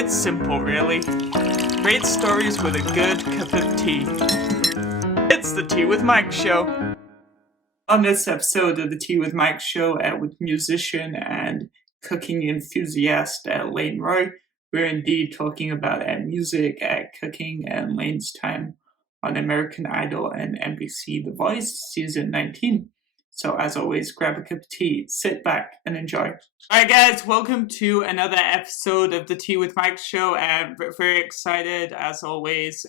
It's simple, really. Great stories with a good cup of tea. It's the Tea with Mike Show. On this episode of the Tea with Mike Show, with musician and cooking enthusiast Lain, we're indeed talking about music, cooking, and Lain's time on American Idol and NBC The Voice season 19. So as always, grab a cup of tea, sit back, and enjoy. Alright guys, welcome to another episode of the Tea with Mike Show. Very excited, as always,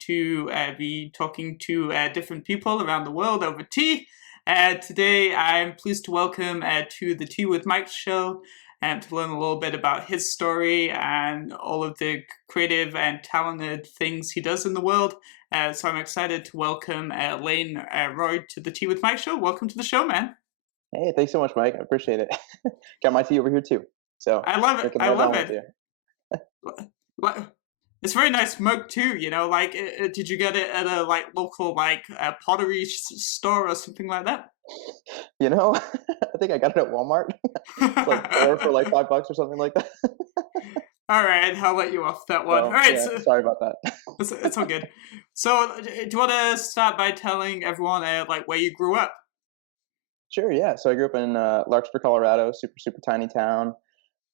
to be talking to different people around the world over tea. Today I'm pleased to welcome to the Tea with Mike Show to learn a little bit about his story and all of the creative and talented things he does in the world. So I'm excited to welcome Lain to the Tea with Mike Show. Welcome to the show, man. Hey, thanks so much, Mike. I appreciate it. Got my tea over here too. So I love it. drinking I right love along it. with you. It's a very nice mug too. You know, like, did you get it at a local pottery store or something like that? You know, I think I got it at Walmart. It's like four for like $5 or something like that. All right, I'll let you off that one. All So right, yeah, so sorry about that. it's all good. So, do you want to start by telling everyone where you grew up? Sure, yeah. So I grew up in Larkspur, Colorado, super tiny town,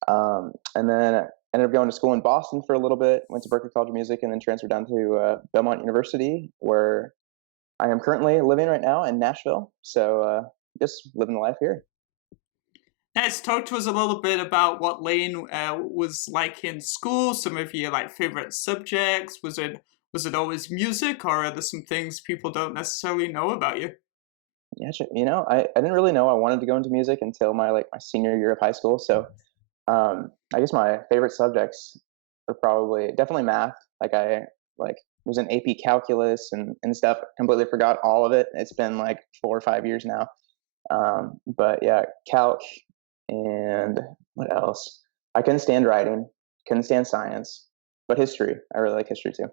and then I ended up going to school in Boston for a little bit. Went to Berklee College of Music, and then transferred down to Belmont University, where I am currently living right now in Nashville. So just living the life here. Let's talk to us a little bit about what Lain was like in school. Some of your favorite subjects. Was it always music, or are there some things people don't necessarily know about you? Yeah, you know, I didn't really know I wanted to go into music until my senior year of high school. So I guess my favorite subjects are definitely math. I was in AP calculus and stuff. Completely forgot all of it. It's been like 4 or 5 years now. But yeah, calc and what else? I couldn't stand writing, couldn't stand science, but history. I really like history too.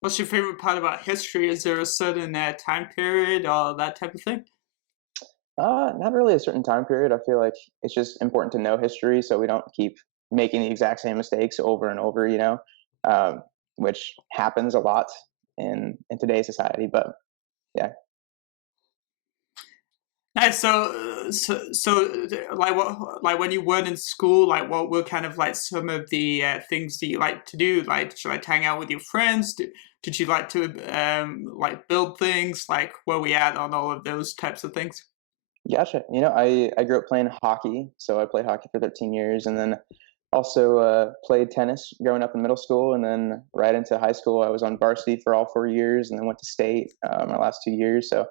What's your favorite part about history? Is there a certain time period or that type of thing? Not really a certain time period. I feel like it's just important to know history so we don't keep making the exact same mistakes over and over, which happens a lot in today's society. But yeah. Nice. When you weren't in school, what were kind of some of the things that you like to do? Did you like to hang out with your friends? Did you like to build things? Where we at on all of those types of things? Gotcha. I grew up playing hockey, so I played hockey for 13 years, and then also played tennis growing up in middle school, and then right into high school, I was on varsity for all 4 years, and then went to state my last 2 years. So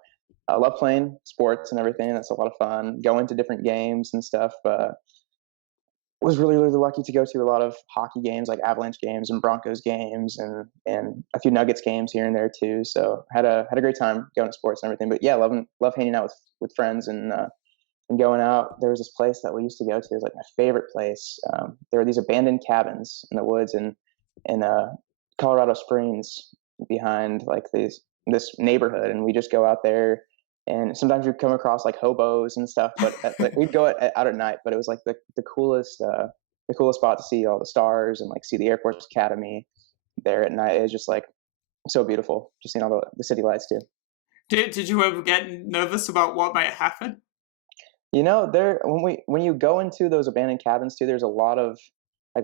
I love playing sports and everything. That's a lot of fun. Going to different games and stuff. Was really lucky to go to a lot of hockey games, like Avalanche games and Broncos games, and a few Nuggets games here and there too. So had a great time going to sports and everything. But yeah, love hanging out with friends and going out. There was this place that we used to go to. It was like my favorite place. There were these abandoned cabins in the woods in Colorado Springs behind this neighborhood, and we just go out there. And sometimes you'd come across like hobos and stuff, but we'd go out at night. But it was like the coolest spot to see all the stars and see the Air Force Academy there at night. It was just so beautiful, just seeing all the city lights too. Did you ever get nervous about what might happen? There when you go into those abandoned cabins too, there's a lot of I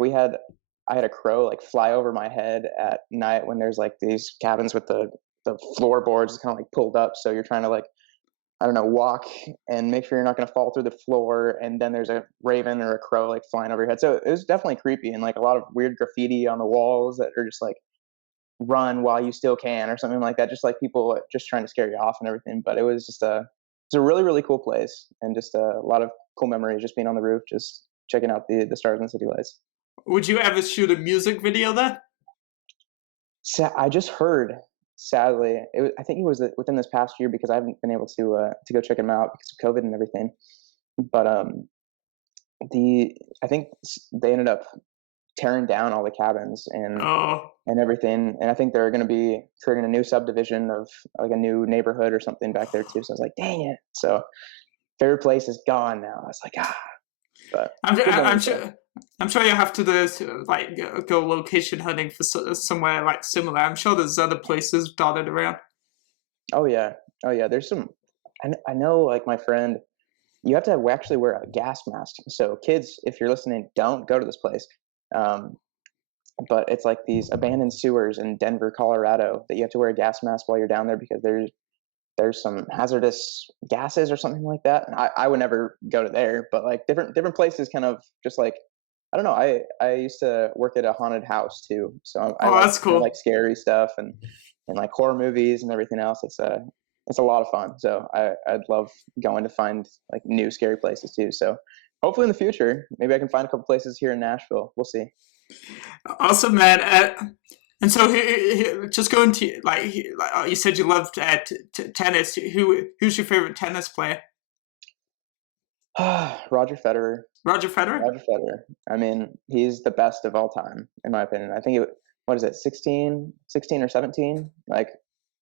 had a crow fly over my head at night when there's these cabins with the floorboards kind of pulled up, so you're trying to I don't know, walk and make sure you're not going to fall through the floor. And then there's a raven or a crow flying over your head. So it was definitely creepy, and a lot of weird graffiti on the walls that are just run while you still can or something like that. Just people just trying to scare you off and everything. But it was it's a really cool place, and just a lot of cool memories just being on the roof, just checking out the stars and city lights. Would you ever shoot a music video there? So I just heard, sadly, I think it was within this past year, because I haven't been able to go check them out because of COVID and everything. But I think they ended up tearing down all the cabins and everything, and I think they're going to be creating a new subdivision of a new neighborhood or something back there too. So I was like, dang it! So favorite place is gone now. I was like, ah. But I'm sure you have to like go location hunting for somewhere like similar. I'm sure there's other places dotted around. Oh yeah, oh yeah. There's some. I know, like my friend, you have to actually wear a gas mask. So kids, if you're listening, don't go to this place. Um, but it's like these abandoned sewers in Denver, Colorado, that you have to wear a gas mask while you're down there because there's some hazardous gases or something like that. And I would never go to there, but like different places, kind of just like I don't know. I used to work at a haunted house too, so Oh, that's I cool. like scary stuff and like horror movies and everything else. It's a lot of fun. So I'd love going to find like new scary places too. So hopefully in the future, maybe I can find a couple places here in Nashville. We'll see. Awesome, man. And so, just going to like you said, you loved tennis. Who's your favorite tennis player? Roger Federer. Roger Federer. Roger Federer. I mean, he's the best of all time, in my opinion. I think what is it, 16 or 17? Like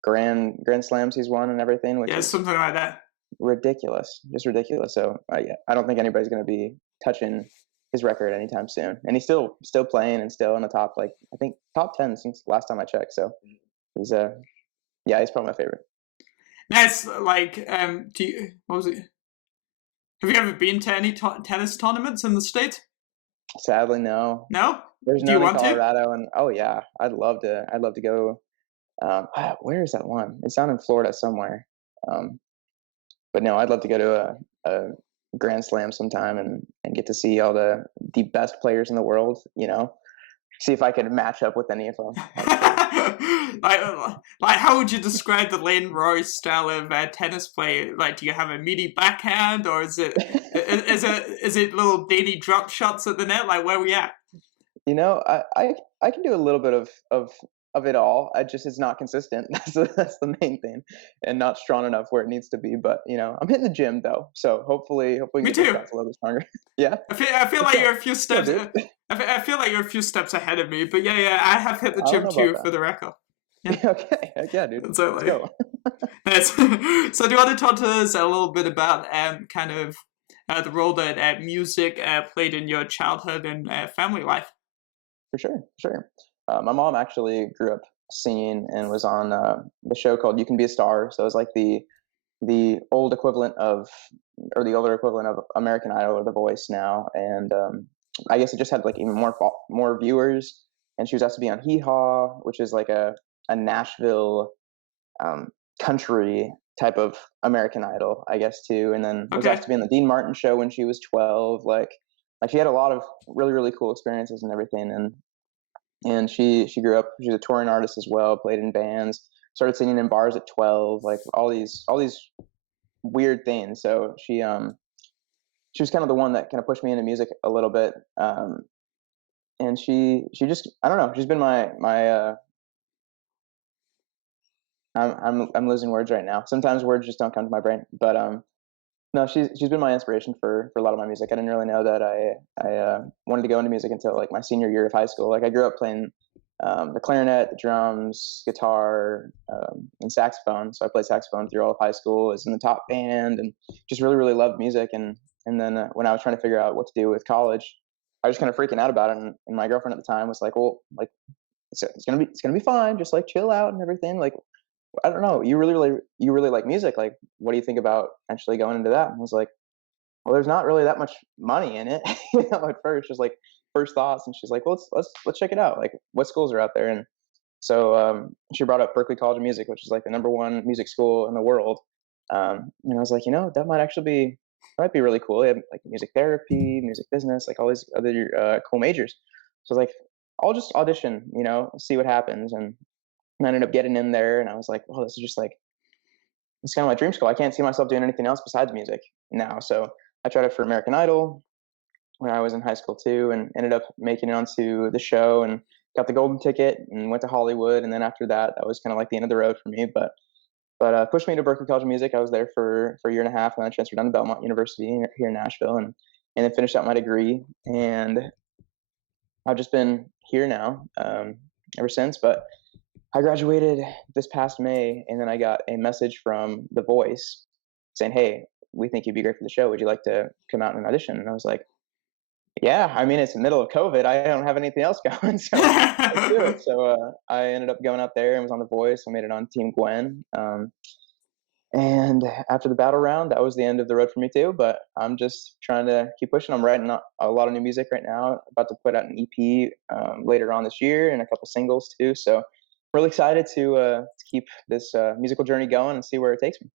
grand slams he's won and everything, which Yeah, is something like that. ridiculous, just ridiculous. So yeah, I don't think anybody's going to be touching his record anytime soon. And he's still playing and still in the top, like I think top 10 since last time I checked. So he's yeah, he's probably my favorite. That's like do you, what was it? Have you ever been to any tennis tournaments in the States? Sadly, no. No. There's Do you none in want to? Colorado, and oh yeah, I'd love to go. Where is that one? It's down in Florida somewhere. Um, but no, I'd love to go to a Grand Slam sometime and get to see all the best players in the world. You know, see if I could match up with any of them. Like, how would you describe the Lain style of tennis play? Like, do you have a meaty backhand, or is it little dainty drop shots at the net? Like, where are we at? You know, I can do a little bit of it all. I just it's not consistent. That's the main thing, and not strong enough where it needs to be. But you know, I'm hitting the gym though, so hopefully we Me can get those too. shots a little bit stronger. Yeah, I feel like yeah, you're a few yeah, steps. dude. I feel like you're a few steps ahead of me. But yeah, I have hit the I don't gym know about too, for that. the record. Yeah, Okay, heck yeah, dude. so Let's like, go. yes. So do you want to talk to us a little bit about kind of the role that music played in your childhood and family life? For sure, sure. My mom actually grew up singing and was on the show called "You Can Be a Star." So it was like the old equivalent of, or the older equivalent of American Idol or The Voice now. And I guess it just had like even more viewers. And she was asked to be on Hee Haw, which is like a Nashville um, country type of American Idol, I guess too. And then was asked Okay. to be on the Dean Martin show when she was 12. Like she had a lot of really cool experiences and everything. And she grew up. She's a touring artist as well. Played in bands. Started singing in bars at 12. Like all these weird things. So she was kind of the one that kind of pushed me into music a little bit. And she just I don't know. She's been my I'm losing words right now. Sometimes words just don't come to my brain. But no, she's been my inspiration for a lot of my music. I didn't really know that I wanted to go into music until like my senior year of high school. Like I grew up playing the clarinet, the drums, guitar, and saxophone. So I played saxophone through all of high school. Was in the top band, and just really loved music. And then when I was trying to figure out what to do with college, I was kind of freaking out about it. And my girlfriend at the time was like, "Well, like it's gonna be fine. Just like chill out and everything. Like I don't know. You really like music. Like what do you think about actually going into that?" And I was like, "Well, there's not really that much money in it, you know, at first, just like first thoughts." And she's like, "Well, let's check it out. Like, what schools are out there?" And so she brought up Berklee College of Music, which is like the number one music school in the world. And I was like, you know, that might be really cool. They have like music therapy, music business, like all these other cool majors. So I was like, I'll just audition, you know, see what happens. And I ended up getting in there, and I was like, "Oh, this is just like it's kind of my dream school. I can't see myself doing anything else besides music now." So I tried it for American Idol when I was in high school too, and ended up making it onto the show and got the golden ticket and went to Hollywood. And then after that, that was kind of like the end of the road for me. But pushed me to Berklee College of Music. I was there for a year and a half, and then I transferred down to Belmont University here in Nashville, and then finished out my degree. And I've just been here now ever since. But I graduated this past May, and then I got a message from The Voice saying, "Hey, we think you'd be great for the show. Would you like to come out and audition?" And I was like, Yeah, I mean, it's the middle of COVID. I don't have anything else going, so let's do it. So I ended up going out there and was on The Voice. I made it on Team Gwen. And after the battle round, that was the end of the road for me too. But I'm just trying to keep pushing. I'm writing a lot of new music right now. About to put out an EP later on this year and a couple singles too. So really excited to keep this musical journey going and see where it takes me.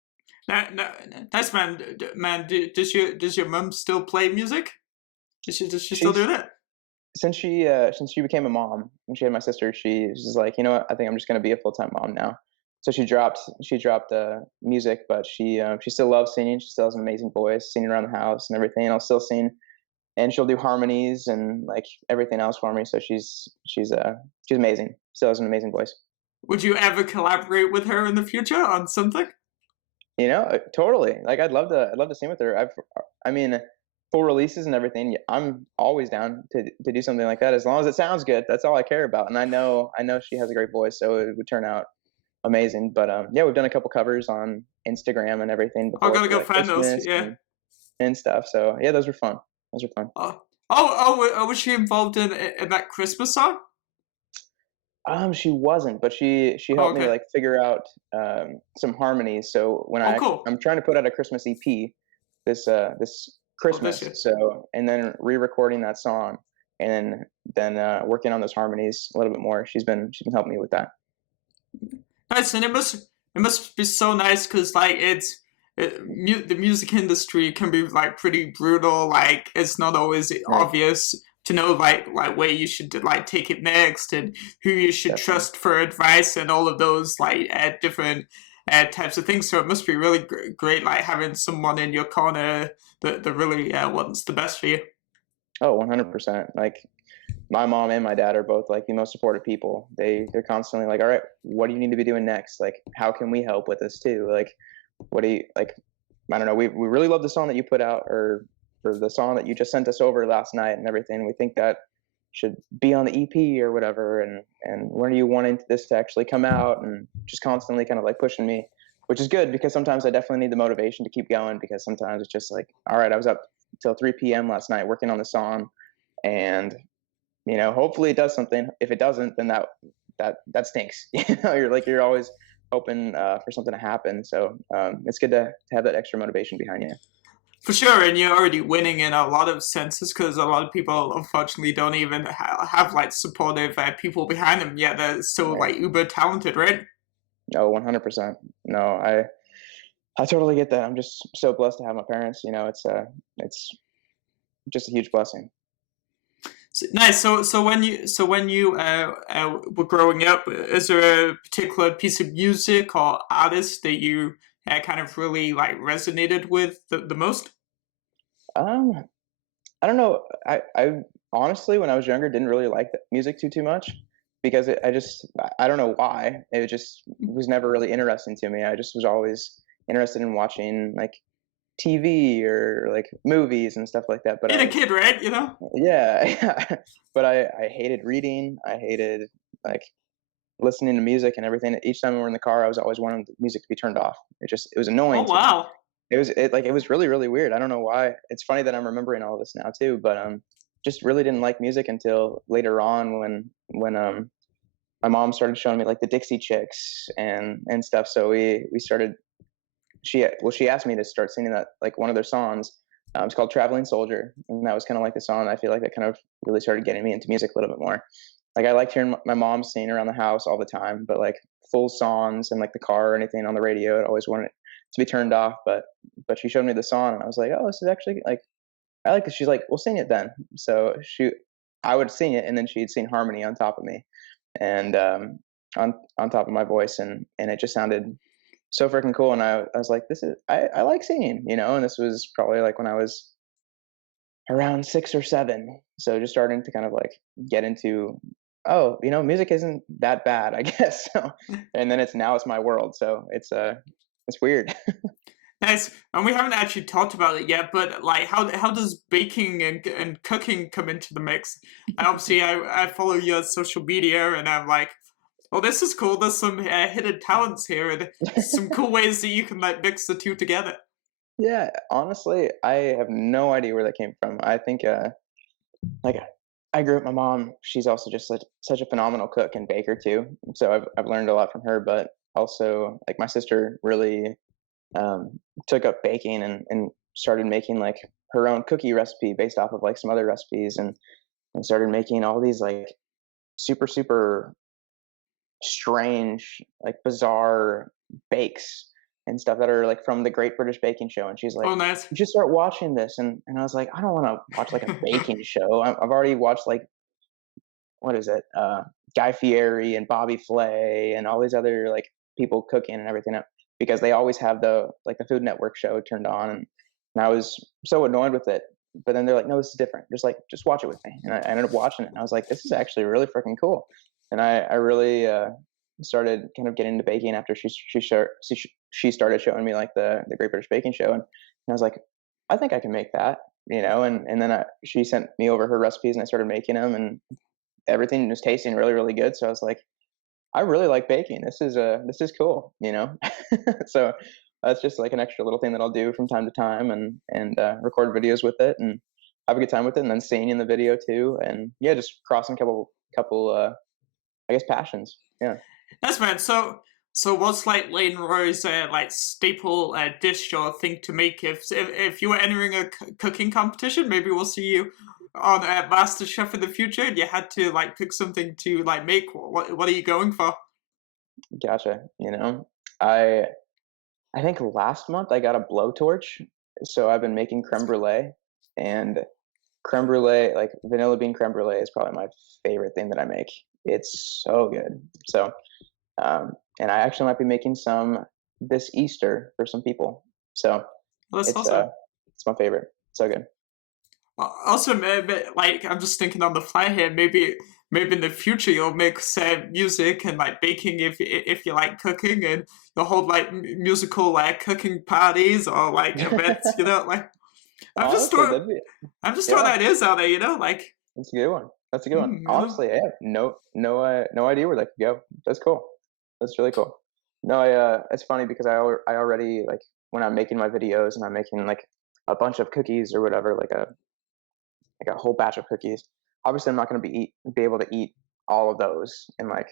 Nice, man. Man, does your mom still play music? Does she still do She's that? since she became a mom and she had my sister, she's like, you know what? I think I'm just gonna be a full time mom now. So she dropped music, but she still loves singing. She still has an amazing voice, singing around the house and everything. I'll still sing, and she'll do harmonies and like everything else for me. So she's amazing. Still has an amazing voice. Would you ever collaborate with her in the future on something? Totally. Like I'd love to sing with her. I mean, full releases and everything. I'm always down to do something like that as long as it sounds good. That's all I care about. And I know she has a great voice, so it would turn out amazing. But yeah, we've done a couple covers on Instagram and everything I before gotta for go like find those. Christmas Yeah. and stuff. So yeah, those were fun. Those were fun. Was she involved in that Christmas song? She wasn't, but she Oh, helped me okay. like figure out some harmonies. So when Oh, cool. I'm trying to put out a Christmas EP this Oh, this Christmas. year. So and then re-recording that song and then working on those harmonies a little bit more. She's been helping me with that. Nice, and it must be so nice because like the music industry can be like pretty brutal. Like it's not always Right. obvious to know like where you should like take it next and who you should Definitely. trust for advice and all of those like different types of things. So it must be really great like having someone in your corner that really wants the best for you. Oh, 100%. Like my mom and my dad are both like the most supportive people. They're constantly like, "All right, what do you need to be doing next? Like, how can we help with this too? Like, what do you like? I don't know. We really love the song that you put out, or the song that you just sent us over last night and everything. We think that should be on the EP or whatever. And when are you wanting this to actually come out? And just constantly kind of like pushing me, which is good because sometimes I definitely need the motivation to keep going because sometimes it's just like, all right, I was up till 3 p.m. last night working on the song, and hopefully it does something. If it doesn't, then that stinks. You're always hoping for something to happen. So it's good to have that extra motivation behind you. For sure, and you're already winning in a lot of senses because a lot of people unfortunately don't even have like supportive people behind them. Yet they're so Right. like uber talented, right? No, 100%. No, I totally get that. I'm just so blessed to have my parents. It's just a huge blessing. Nice. So when you were growing up, is there a particular piece of music or artist that you kind of really like resonated with the most? Um, I don't know. I honestly, when I was younger, didn't really like the music too much because I don't know why. It just was never really interesting to me. I just was always interested in watching like TV or like movies and stuff like that. But Being a kid, right? You know. yeah, yeah. But I hated reading. I hated like listening to music and everything. Each time we were in the car, I was always wanting the music to be turned off. It was Oh annoying to me. wow. It was really really weird. I don't know why. It's funny that I'm remembering all this now too, but just really didn't like music until later on when my mom started showing me like the Dixie Chicks and stuff. So we started. She asked me to start singing that like one of their songs. It's called Traveling Soldier, and that was kind of like the song I feel like that kind of really started getting me into music a little bit more. Like I liked hearing my mom sing around the house all the time, but like full songs and like the car or anything on the radio, I always wanted it to be turned off. But she showed me the song, and I was like, oh, this is actually like I like this. She's like, well, sing it then. So I would sing it, and then she'd sing harmony on top of me, and on top of my voice, and it just sounded so freaking cool. And I was like, I like singing, and this was probably like when I was around 6 or 7. So just starting to kind of like get into, oh, music isn't that bad, I guess. So, and then it's my world. So it's weird. Nice. And we haven't actually talked about it yet, but like, how does baking and cooking come into the mix? And obviously, I follow your social media, and I'm like, well, this is cool. There's some hidden talents here, and some cool ways that you can like mix the two together. Yeah, honestly, I have no idea where that came from. I think like I grew up. My mom, she's also just such a phenomenal cook and baker too. So I've learned a lot from her. But also, like my sister really took up baking and started making like her own cookie recipe based off of like some other recipes, and started making all these like super strange, like bizarre bakes and stuff that are like from the Great British Baking Show. And she's like, Oh, nice. "You should start watching this." And I was like, "I don't want to watch like a baking show. I've already watched like what is it, Guy Fieri and Bobby Flay and all these other like people cooking and everything because they always have the Food Network show turned on, and I was so annoyed with it. But then they're like, "No, this is different. Just watch it with me." And I ended up watching it, and I was like, "This is actually really freaking cool." And I really started kind of getting into baking after she started showing me like the Great British Baking Show, and I was like, "I think I can make that." And then she sent me over her recipes, and I started making them, and everything was tasting really good. So I was like, I really like baking. This is cool. So that's just like an extra little thing that I'll do from time to time, and record videos with it and have a good time with it, and then sing in the video too. And yeah, just crossing a couple I guess passions. Yeah. Yes, man. So what's like Lain Roy's like staple dish or thing to make if you were entering a cooking competition? Maybe we'll see you on Master Chef in the future, and you had to like pick something to like make. What are you going for? Gotcha. I I think last month I got a blowtorch, so I've been making creme brulee, and creme brulee, like vanilla bean creme brulee, is probably my favorite thing that I make. It's so good. So, and I actually might be making some this Easter for some people. So Well, that's it's awesome. it's my favorite. So good. Also, maybe, like I'm just thinking on the fly here. Maybe in the future you'll mix music and like baking if you like cooking, and you'll hold like musical like cooking parties or like events. Like I'm just Honestly, throwing that'd be I'm just throwing yeah. ideas out there. Like That's a good one. That's a good one. you know. Honestly, I have no idea where that could go. That's cool. That's really cool. No, it's funny because I already like when I'm making my videos and I'm making like a bunch of cookies or whatever, like a whole batch of cookies. Obviously, I'm not going to be able to eat all of those in like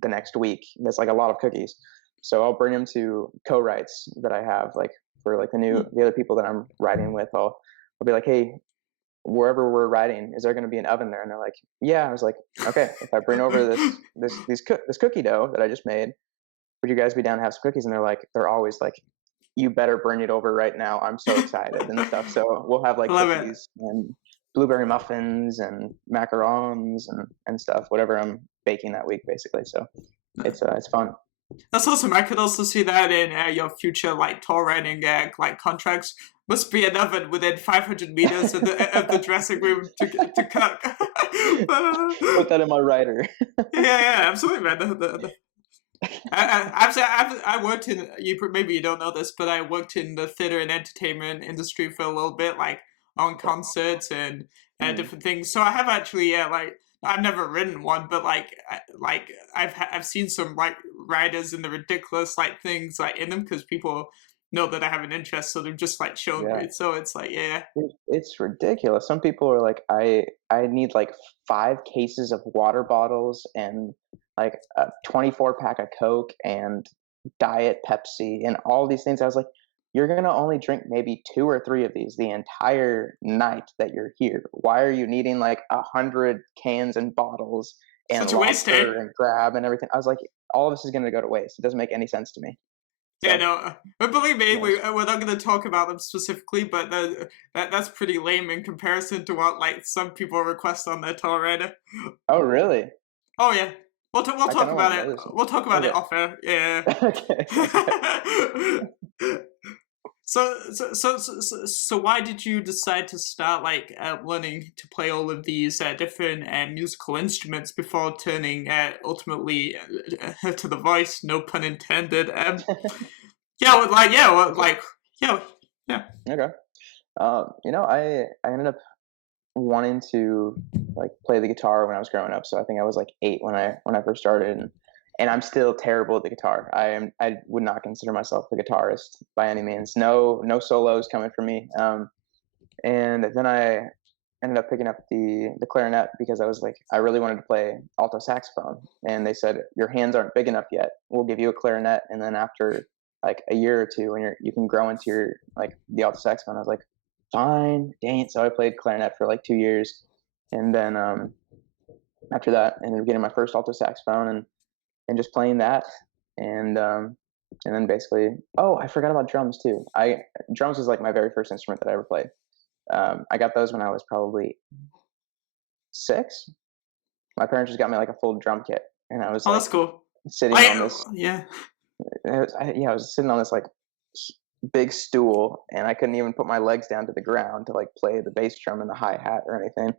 the next week. That's like a lot of cookies. So I'll bring them to co-writes that I have, like for like the other people that I'm writing with. I'll be like, "Hey, wherever we're writing, is there going to be an oven there?" And they're like, "Yeah." I was like, "Okay, if I bring over this cookie dough that I just made, would you guys be down to have some cookies?" And they're always like, "You better bring it over right now. I'm so excited," and stuff. So we'll have I like love it. cookies and blueberry muffins and macarons and stuff, whatever I'm baking that week, basically. So it's fun. That's awesome. I could also see that in your future like tour writing like contracts. Must be an oven within 500 meters of the dressing room to cook. Put that in my writer. Yeah, absolutely, man. I worked in maybe you don't know this, but I worked in the theater and entertainment industry for a little bit, like on concerts and Mm, different things. So I have actually, like I've never written one, but like I've seen some like writers in the ridiculous like things like in them because people know that I have an interest, so they've just like shown yeah. me. So it's like yeah, It's ridiculous. Some people are like, I need like 5 cases of water bottles and like a 24 pack of Coke and Diet Pepsi and all these things. I was like, you're gonna only drink maybe 2 or 3 of these the entire night that you're here. Why are you needing like 100 cans and bottles and such a waste, eh? lobster and crab and everything? I was like, all of this is gonna go to waste. It doesn't make any sense to me. Yeah, So no, but believe me, yes. we're not going to talk about them specifically, but that's pretty lame in comparison to what like some people request on their Torrent. Oh really? Oh yeah, we'll I talk kind of want about to it. know this one. We'll talk about it Okay. off air. Yeah. Okay. Okay. So why did you decide to start like learning to play all of these different musical instruments before turning ultimately to the voice? No pun intended. Yeah, yeah, yeah. Okay. I ended up wanting to like play the guitar when I was growing up. So I think I was like 8 when I first started, and I'm still terrible at the guitar. I would not consider myself a guitarist by any means. No solos coming from me. And then ended up picking up the clarinet because I was like, I really wanted to play alto saxophone, and they said your hands aren't big enough yet. We'll give you a clarinet, and then after like a year or two, when you can grow into your like the alto saxophone. I was like, fine, dang it. So I played clarinet for like 2 years, and then after that, I ended up getting my first alto saxophone and just playing that, and then basically, oh, I forgot about drums too. I Drums was like my very first instrument that I ever played. I got those when I was probably 6. My parents just got me like a full drum kit, and I was Oh, like that's cool. sitting on this. Yeah. I was sitting on this like big stool, and I couldn't even put my legs down to the ground to like play the bass drum and the hi hat or anything.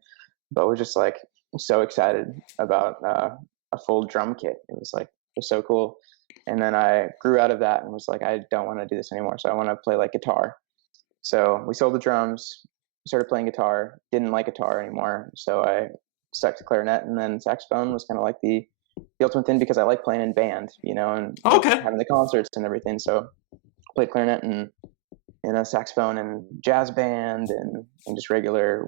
But I was just like so excited about a full drum kit. It was like just so cool. And then I grew out of that and was like, I don't want to do this anymore. So I want to play like guitar. So we sold the drums, started playing guitar, didn't like guitar anymore. So I stuck to clarinet, and then saxophone was kind of like the ultimate thing because I like playing in band, and Okay. having the concerts and everything. So I played clarinet and a saxophone and jazz band and just regular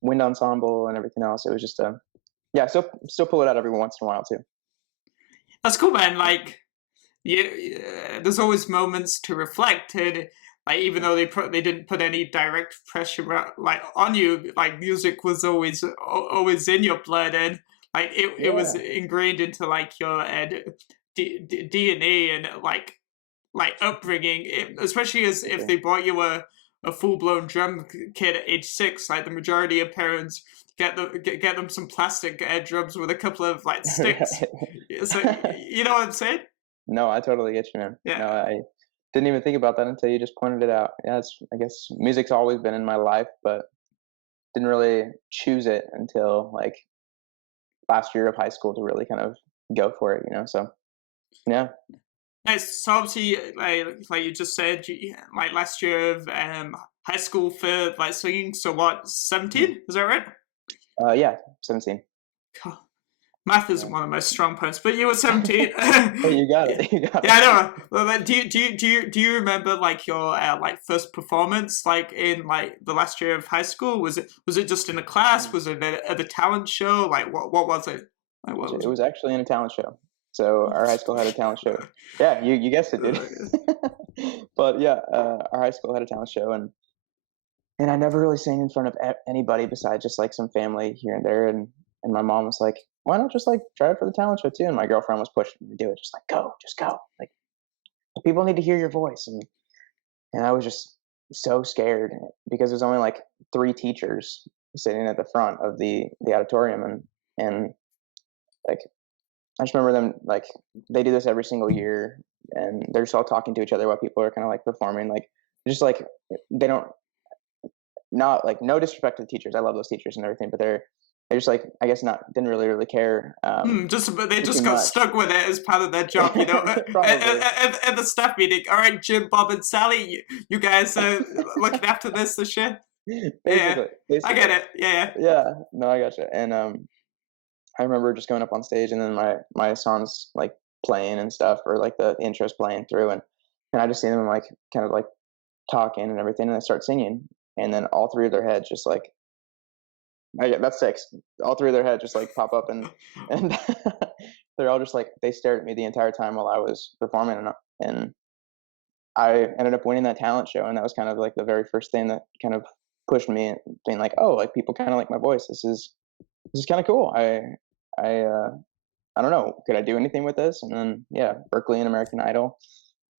wind ensemble and everything else. It was just yeah, still pull it out every once in a while too. That's cool, man. Like, there's always moments to reflect, and like even though they didn't put any direct pressure like on you, like music was always in your blood, and like it was Yeah, ingrained into like your DNA and like upbringing, especially as if sure. they bought you a full blown drum kit at age 6. Like the majority of parents get them some plastic drums with a couple of like sticks. So Right. you know what I'm saying? No, I totally get you, man. Yeah. No, I didn't even think about that until you just pointed it out. Yeah, I guess music's always been in my life, but didn't really choose it until like last year of high school to really kind of go for it. So yeah, Nice. So obviously, like you just said, like last year of high school for like singing. So what, Mhm. 17? Is that right? Yeah, 17. God, math isn't Yeah. one of my strong points, but you were 17. Hey, you got Yeah, it. You got I it. know. Well, then, do you remember like your like first performance like in like the last year of high school? Was it just in a class? Mm. Was it at a talent show? Like what was it? Like what was It it? was actually in a talent show. So our high school had a talent show. Yeah, you guessed it, dude. But yeah, our high school had a talent show, and I never really sang in front of anybody besides just like some family here and there. And my mom was like, "Why not just like try it for the talent show too?" And my girlfriend was pushing me to do it, just like go, just go. Like people need to hear your voice, and I was just so scared because there's only like 3 teachers sitting at the front of the auditorium, and like I just remember them like they do this every single year, and they're just all talking to each other while people are kind of like performing. Like just like they don't, not like no disrespect to the teachers. I love those teachers and everything, but they're just like I guess not didn't really care Just but they too just got much. stuck with it as part of their job, you know. Probably. At the staff meeting, all right, Jim, Bob, and Sally, you guys looking after this year. Yeah, basically I basically get it. Yeah, Yeah, no, I gotcha. And I remember just going up on stage, and then my songs like playing and stuff, or like the intros playing through, and I just see them like kind of like talking and everything, and they start singing, and then all 3 of their heads just like that's 6. All 3 of their heads just like pop up, and they're all just like they stared at me the entire time while I was performing, and I ended up winning that talent show, and that was kind of like the very first thing that kind of pushed me, being like, oh, like people kind of like my voice. This is kind of cool. I I don't know, could I do anything with this? And then yeah, Berkeley and American Idol,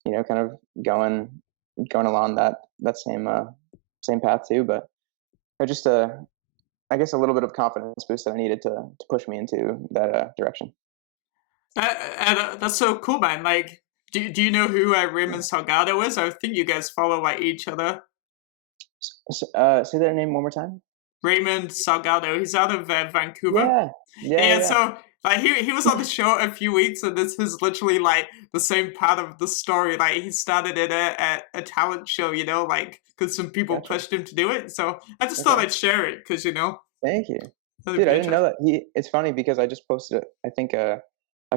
kind of going going along that same path too. But I just I guess a little bit of confidence boost that I needed to push me into that direction. and that's so cool, man. Like, do you know who Raymond Salgado is? I think you guys follow like each other. Say that name one more time. Raymond Salgado. He's out of Vancouver. Yeah, yeah, yeah, Yeah, yeah. so like he was on the show a few weeks, and this is literally like the same part of the story. Like he started in a talent show, like because some people Gotcha. pushed him to do it. So I just thought Okay. I'd share it because Thank you, that'd dude. be I didn't know interesting. that. It's funny because I just posted, I think, a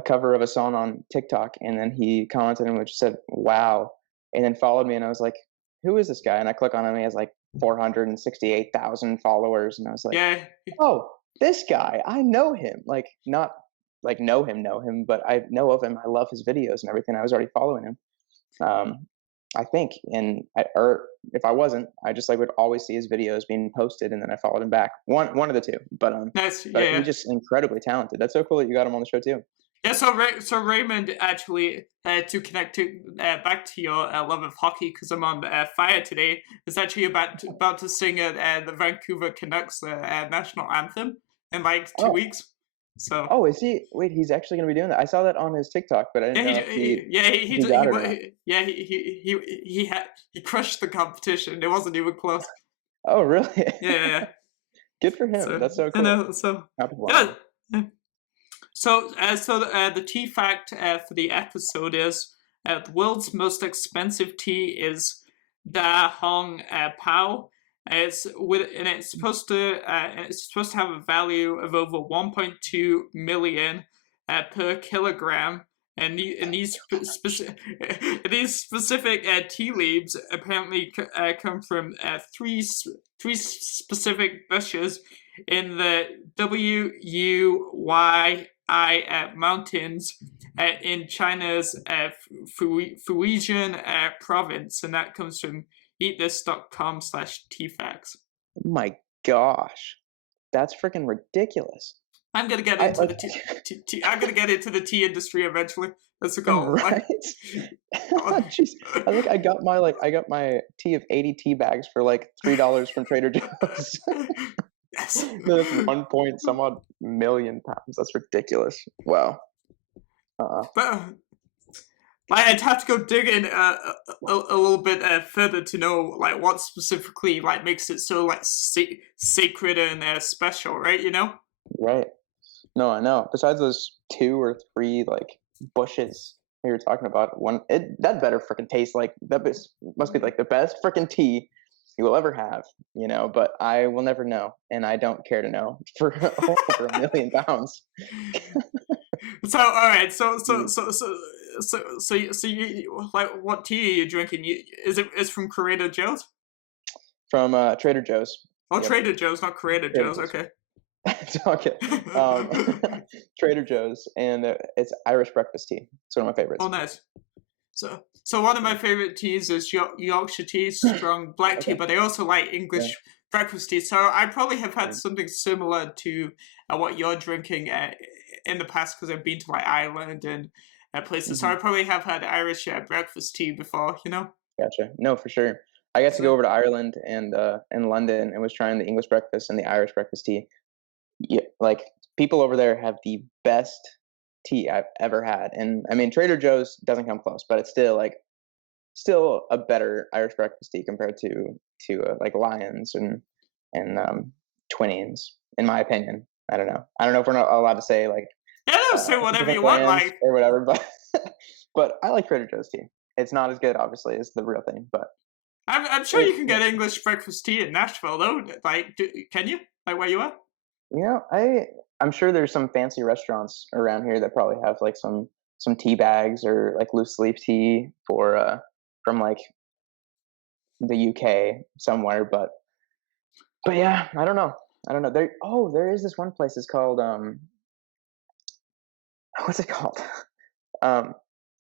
cover of a song on TikTok, and then he commented and which said, "Wow," and then followed me, and I was like, "Who is this guy?" And I click on him, and he has like 468,000 followers, and I was like, Yeah. oh, this guy, I know him. Like, not like know him, but I know of him. I love his videos and everything. I was already following him. I think, or if I wasn't, I just like would always see his videos being posted, and then I followed him back. One of the two, Nice. but Yeah. he's just incredibly talented. That's so cool that you got him on the show too. Yeah, so Raymond, actually, to connect to back to your love of hockey, because I'm on fire today, is actually about to sing the Vancouver Canucks national anthem in like 2 weeks. So Oh, is he? Wait, he's actually going to be doing that. I saw that on his TikTok, but I didn't yeah, know if he he got it or not. yeah he crushed the competition. It wasn't even close. Oh, really? Yeah. Good for him. So That's so I cool. know. So Happy for yeah. him. So, the tea fact for the episode is the world's most expensive tea is Da Hong Pao. It's supposed to have a value of over 1.2 million per kilogram. And these specific tea leaves apparently come from three specific bushes in the Wui mountains in China's Fujian province, and that comes from eatthis.com/tfacts. Oh my gosh, that's freaking ridiculous. I'm gonna get into the tea. I'm gonna get into the tea industry eventually. That's a goal. Right? Jeez, I think I got my tea of 80 tea bags for like $3 from Trader Joe's. Yes. That's 1 point some odd million pounds. That's ridiculous. Wow. But I'd have to go dig in a little bit further to know like what specifically like makes it so like sacred and special, right? You know? Right. No, I know. Besides those 2 or 3 like bushes you were talking about, that better freaking taste like must be like the best freaking tea you will ever have, you know. But I will never know, and I don't care to know for over 1 million pounds. So all right, so you like what tea are you drinking? It's from Trader Joe's? From Trader Joe's. Oh, Yep. Trader Joe's, not Trader Joe's. Okay. It's okay. Trader Joe's, and it's Irish breakfast tea. It's one of my favorites. Oh, nice. So one of my favorite teas is Yorkshire tea, strong black tea, but I also like English breakfast tea. So I probably have had something similar to what you're drinking in the past, because I've been to like Ireland and places. So I probably have had Irish breakfast tea before, you know? Gotcha. No, for sure. I got to go over to Ireland and in London and was trying the English breakfast and the Irish breakfast tea. Yeah, like people over there have the best tea I've ever had, and I mean Trader Joe's doesn't come close, but it's still a better Irish breakfast tea compared to like Lions and Twinnings, in my opinion. I don't know if we're not allowed to say like Yeah, no, say whatever you want, like or whatever, but but I like Trader Joe's tea. It's not as good, obviously, as the real thing, but I'm sure you can get English breakfast tea in Nashville, though. Like, can you? Like, where you at? you know, I'm sure there's some fancy restaurants around here that probably have like some tea bags or like loose leaf tea for from like the UK somewhere, but yeah, I don't know. There is this one place. It's called what's it called? Um,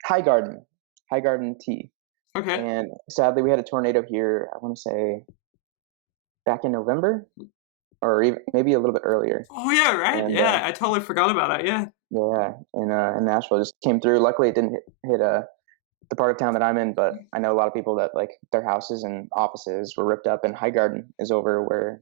High Garden Tea. Okay. And sadly, we had a tornado here. I want to say back in November, or even maybe a little bit earlier. Oh yeah, right. And, yeah, I totally forgot about that. Yeah. Yeah, in Nashville, just came through. Luckily, it didn't hit the part of town that I'm in, but I know a lot of people that like their houses and offices were ripped up, and High Garden is over where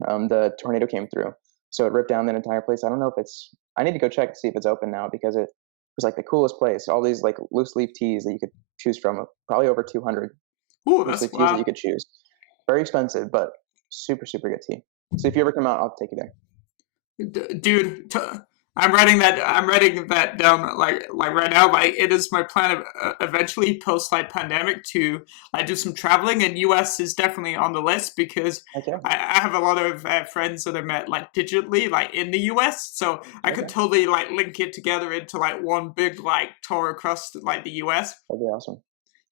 the tornado came through. So it ripped down that entire place. I don't know if it's. I need to go check to see if it's open now, because it was like the coolest place. All these like loose leaf teas that you could choose from, probably over 200 Ooh, loose that's leaf teas that you could choose. Very expensive, but super good tea. So if you ever come out, I'll take you there. Dude, I'm writing that down like right now. Like, it is my plan of eventually post like pandemic to do some traveling, and US is definitely on the list, because I have a lot of friends that I met like digitally like in the US, so I could totally like link it together into like one big like tour across like the US. That'd be awesome.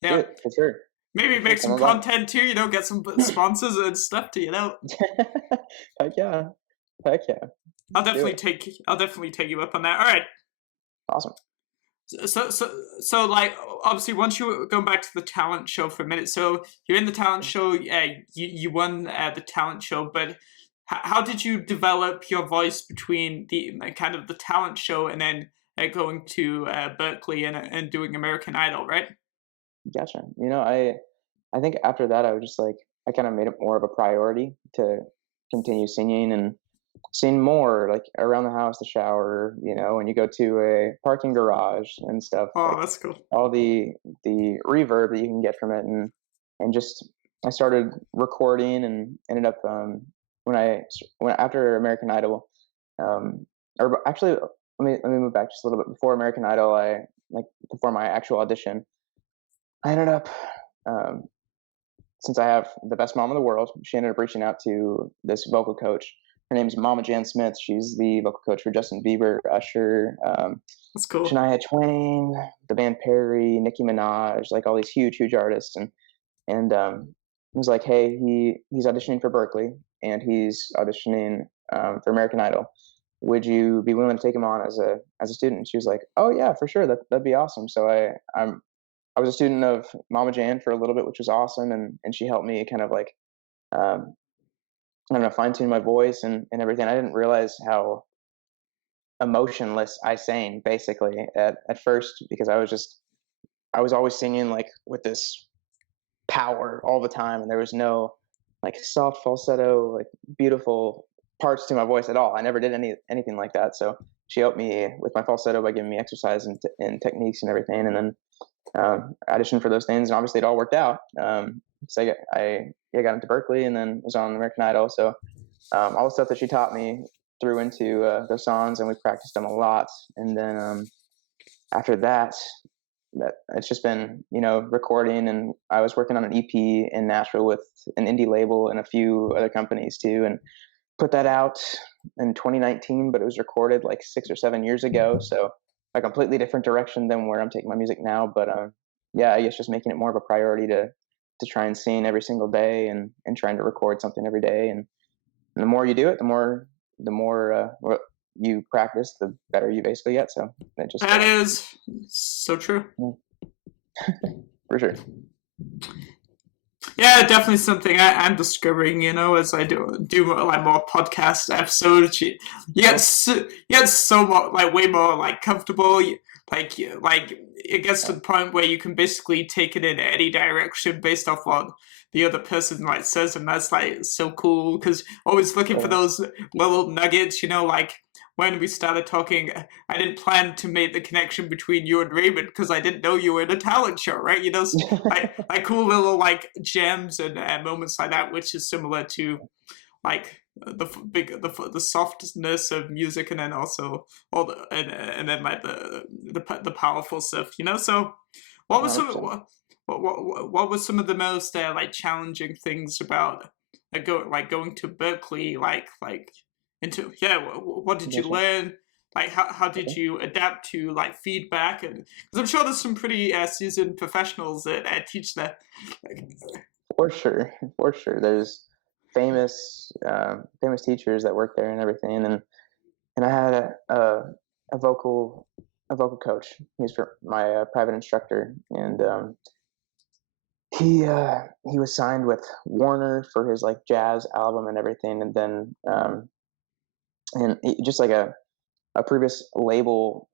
Yeah, for sure. maybe For sure. make Come some on by. content too. Get some sponsors and stuff to Heck yeah. Heck yeah. Let's do it. I'll definitely take you up on that. All right. Awesome. So like obviously once you going back to the talent show for a minute, so you're in the talent show, you won the talent show, but how did you develop your voice between the kind of the talent show and then going to Berkeley and doing American Idol, right? Gotcha. I think after that, I was just like, I kind of made it more of a priority to continue singing and sing more, like around the house, the shower, when you go to a parking garage and stuff, Oh, like that's cool. all the reverb that you can get from it, and just I started recording and ended up when after American Idol, or actually let me move back just a little bit. Before American Idol, before my actual audition, I ended up. Um, since I have the best mom in the world, she ended up reaching out to this vocal coach. Her name's Mama Jan Smith. She's the vocal coach for Justin Bieber, Usher, That's cool. Shania Twain, the band Perry, Nicki Minaj, like all these huge, huge artists. And he was like, "Hey, he's auditioning for Berkeley, and he's auditioning for American Idol. Would you be willing to take him on as a student?" And she was like, "Oh yeah, for sure. That'd be awesome." So I was a student of Mama Jan for a little bit, which was awesome, and she helped me kind of like um, I don't know, fine tune my voice and everything. I didn't realize how emotionless I sang basically at first, because I was always singing like with this power all the time, and there was no like soft falsetto, like beautiful parts to my voice at all. I never did anything like that. So she helped me with my falsetto by giving me exercise and techniques and everything, and then auditioned for those things, and obviously it all worked out. So I got into Berkeley, and then was on American Idol. So all the stuff that she taught me threw into those songs, and we practiced them a lot. And then after that it's just been recording, and I was working on an EP in Nashville with an indie label and a few other companies too, and put that out in 2019, but it was recorded like 6 or 7 years ago. So a completely different direction than where I'm taking my music now. But yeah, I guess just making it more of a priority to try and sing every single day, and trying to record something every day. And the more you do it, the more you practice, the better you basically get. So it just That is so true. for sure. Yeah, definitely something I'm discovering. As I do like more podcast episodes, you get so more like way more like comfortable. Like it gets to the point where you can basically take it in any direction based off what the other person like says, and that's like so cool because always looking for those little nuggets. Like when we started talking, I didn't plan to make the connection between you and Raymond because I didn't know you were in a talent show, right? Like cool little like gems and moments like that, which is similar to like the softness of music, and then also all the and then like the powerful stuff. So what was some 100%. what was some of the most like challenging things about going to Berkeley, like into what did you Gotcha. learn, like how did Okay. you adapt to like feedback, and because I'm sure there's some pretty seasoned professionals that teach that. For sure, for sure. There's famous teachers that work there and everything, and I had a vocal a vocal coach. He's for my private instructor, and he was signed with Warner for his like jazz album and everything, and then just like a previous label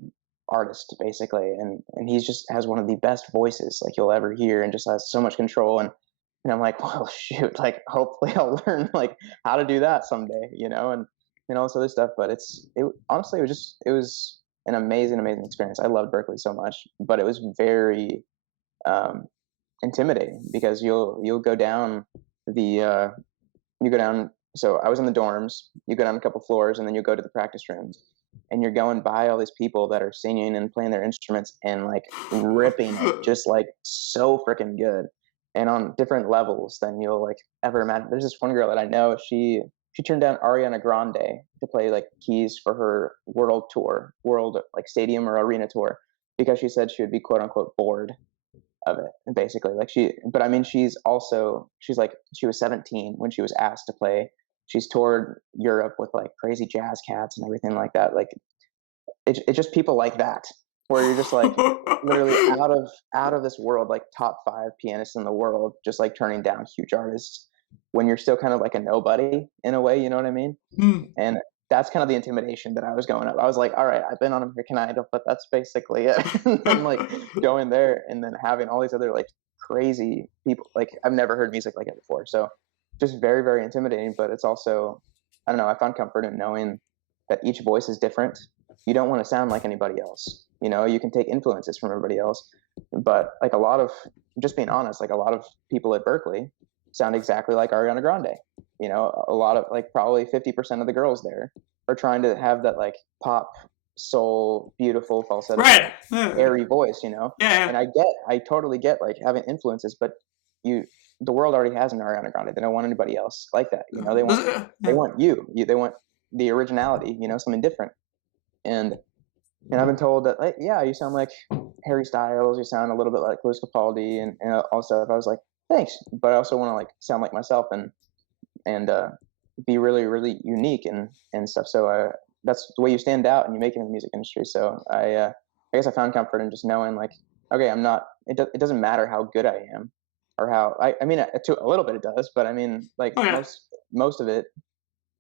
artist basically, and he's just has one of the best voices like you'll ever hear, and just has so much control. And I'm like, well, shoot, like hopefully I'll learn like how to do that someday, and all this other stuff. But honestly, it was an amazing, amazing experience. I loved Berkeley so much, but it was very um, intimidating, because you'll go down the you go down. So I was in the dorms. You go down a couple floors, and then you go to the practice rooms, and you're going by all these people that are singing and playing their instruments and like ripping it, just like so freaking good, and on different levels than you'll like ever imagine. There's this one girl that I know. She turned down Ariana Grande to play like keys for her world like stadium or arena tour, because she said she would be quote unquote bored. of it, basically. Like but I mean, she's like, she was 17 when she was asked to play. She's toured Europe with like crazy jazz cats and everything like that. Like it's just people like that where you're just like literally out of this world, like top 5 pianists in the world, just like turning down huge artists when you're still kind of like a nobody in a way, you know what I mean? And that's kind of the intimidation that I was going up. I was like, all right, I've been on American Idol, but that's basically it. And like going there and then having all these other like crazy people, like I've never heard music like it before. So just very, very intimidating, but it's also, I don't know, I found comfort in knowing that each voice is different. You don't want to sound like anybody else. You know, you can take influences from everybody else, but like just being honest, like a lot of people at Berkeley sound exactly like Ariana Grande. You know, a lot of like probably 50% of the girls there are trying to have that like pop, soul, beautiful falsetto, Right. airy voice. You know, Yeah. and I totally get like having influences, but the world already has an Ariana Grande. They don't want anybody else like that. You know, they want they want the originality. You know, something different. And I've been told that, like, yeah, you sound like Harry Styles, you sound a little bit like Louis Capaldi, and all stuff. I was like, thanks, but I also want to like sound like myself and be really, really unique and stuff. So that's the way you stand out and you make it in the music industry. So I guess I found comfort in just knowing like, okay, I'm not. It doesn't matter how good I am, or how I mean, to a little bit it does, but I mean, like most of it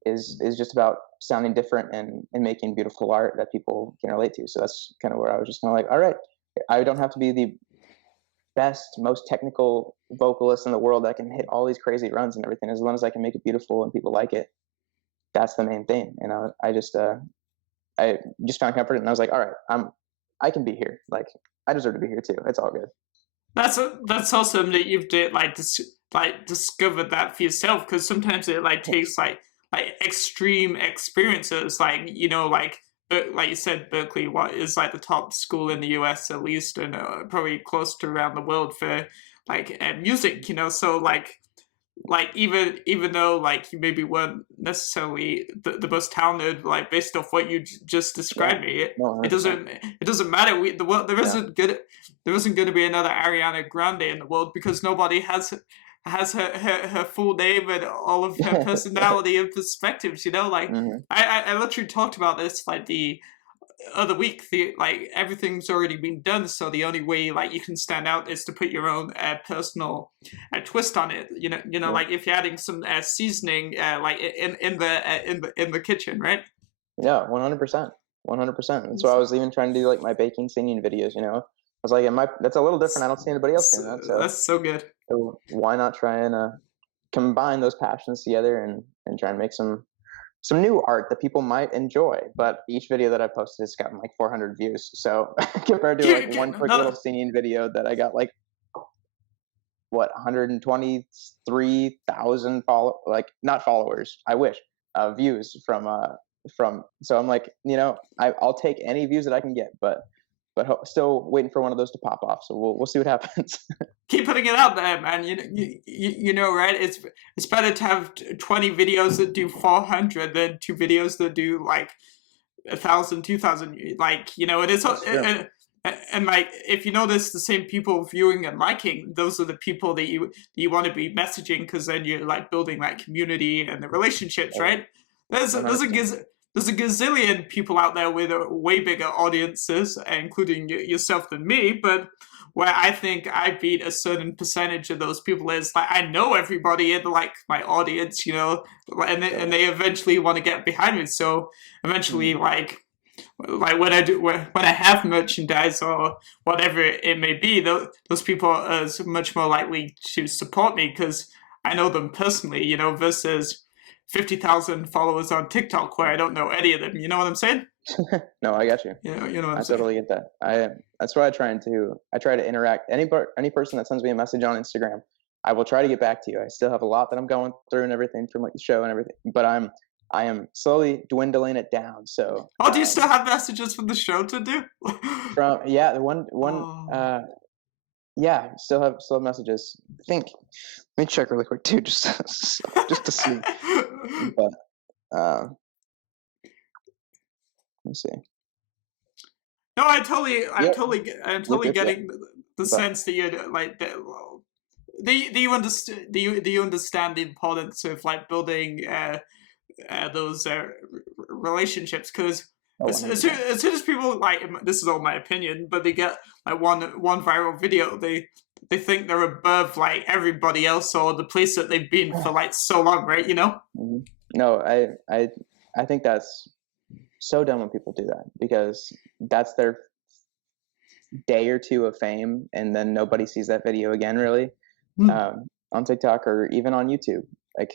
is just about sounding different and making beautiful art that people can relate to. So that's kind of where I was just kind of like, all right, I don't have to be the best, most technical vocalist in the world that can hit all these crazy runs and everything. As long as I can make it beautiful and people like it, that's the main thing. And I just found comfort, and I was like, all right, I can be here. Like I deserve to be here too. It's all good. That's awesome that you've discovered that for yourself, because sometimes it like takes like extreme experiences, like you know, like you said, Berkeley what is like the top school in the US at least, and probably close to around the world for like music, you know. So like even though like you maybe weren't necessarily the most talented, like based off what you just described me, it doesn't matter. The world there isn't going to be another Ariana Grande in the world, because nobody has her full name and all of her personality and perspectives, you know. Like I literally talked about this like the other week. Like everything's already been done, so the only way like you can stand out is to put your own personal twist on it. You know, like if you're adding some seasoning, like in the kitchen, right? Yeah, 100%, 100%. That's why I was even trying to do like my baking, singing videos. You know, I was like, that's a little different. I don't see anybody else doing that. So that's so good. So why not try and combine those passions together and try and make some new art that people might enjoy. But each video that I posted has gotten like 400 views. So compared to like one quick little singing video that I got like 123,000 like not followers, I wish, views from. So I'm like, you know, I'll take any views that I can get, but still waiting for one of those to pop off. So we'll see what happens. Keep putting it out there, man. You know, right? It's better to have 20 videos that do 400 than 2 videos that do like 1,000, 2,000. Like, you know, it is. And like, if you notice the same people viewing and liking, those are the people that you want to be messaging, because then you're like building that community and the relationships, right? There's a gazillion people out there with way bigger audiences, including yourself than me, but where I think I beat a certain percentage of those people is like I know everybody in like my audience, you know, and they eventually want to get behind me. So eventually, like when I have merchandise or whatever it may be, those people are much more likely to support me because I know them personally, you know, versus 50,000 followers on TikTok where I don't know any of them. You know what I'm saying? No, I got you. You know what I'm I saying? totally get that. That's why I try to interact. Any person that sends me a message on Instagram, I will try to get back to you. I still have a lot that I'm going through and everything from like the show and everything, but I am slowly dwindling it down. So do you still have messages from the show to do? the one yeah, still have messages. I think. Let me check really quick too, just to see. But let me see. No, I'm totally getting the But sense that you're like do you understand do you understand the importance of like building those relationships? Because oh, as soon as people like, this is all my opinion, but they get like one viral video, they think they're above like everybody else or the place that they've been for 100%. like so long, right? You know? No, I think that's so dumb when people do that, because that's their day or two of fame, and then nobody sees that video again, really, Hmm. on TikTok or even on YouTube. Like,